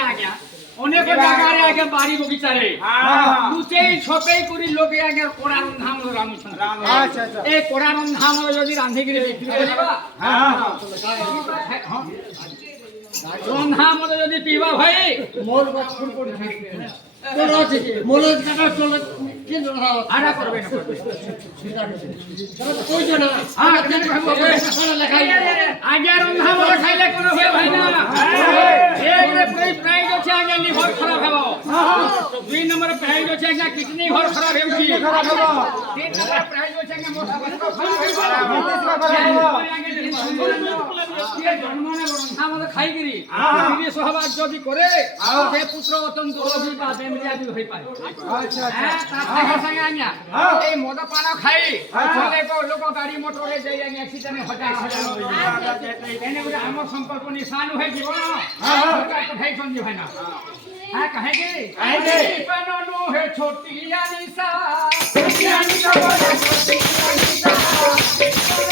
आज्ञा অনেক জায়গায় আগে বাড়ি বগিচারে লুচেই ছপেই করি লোকে আগে কোড়া রন্ধা আমল রামুছন আচ্ছা আচ্ছা এই কোড়া রন্ধা আমল যদি রান্ধি গিরে বিক্রি করিবা রন্ধা আমল যদি পিবা ভাই মোর গছ ফুল করে তোর আছে কি মোর কাটা চলে কেন না আড়া করবে না কই জানা হ্যাঁ কেন ভাবো লেখাই আগে রন্ধা আমল খাইলে কোনো হয় ভাই না एक रे प्राइड আছে আগে লিভার খারাপ হবে দুই নম্বর প্রাইড আছে আগে কিডনি ঘর খারাপ হেউছি তিন নম্বর প্রাইড আছে আগে মোটা খাইগিরি সহবাগ যদি করে সে পুত্র অত্যন্ত রবি বা দেমরিয়াদি হই পারে আচ্ছা হ্যাঁ তার সঙ্গে আজ্ঞা এই মদ পান খাই চলে কো লোক গাড়ি মোটরে যাই আজ্ঞা অ্যাক্সিডেন্ট হঠাৎ এনে বলে আমার সম্পর্ক নিশান হয়ে জীব না पढ़ाई समझी भाई ना हाँ कहेंगे बननु है छोटी अनिसा बोला छोटी अनिसा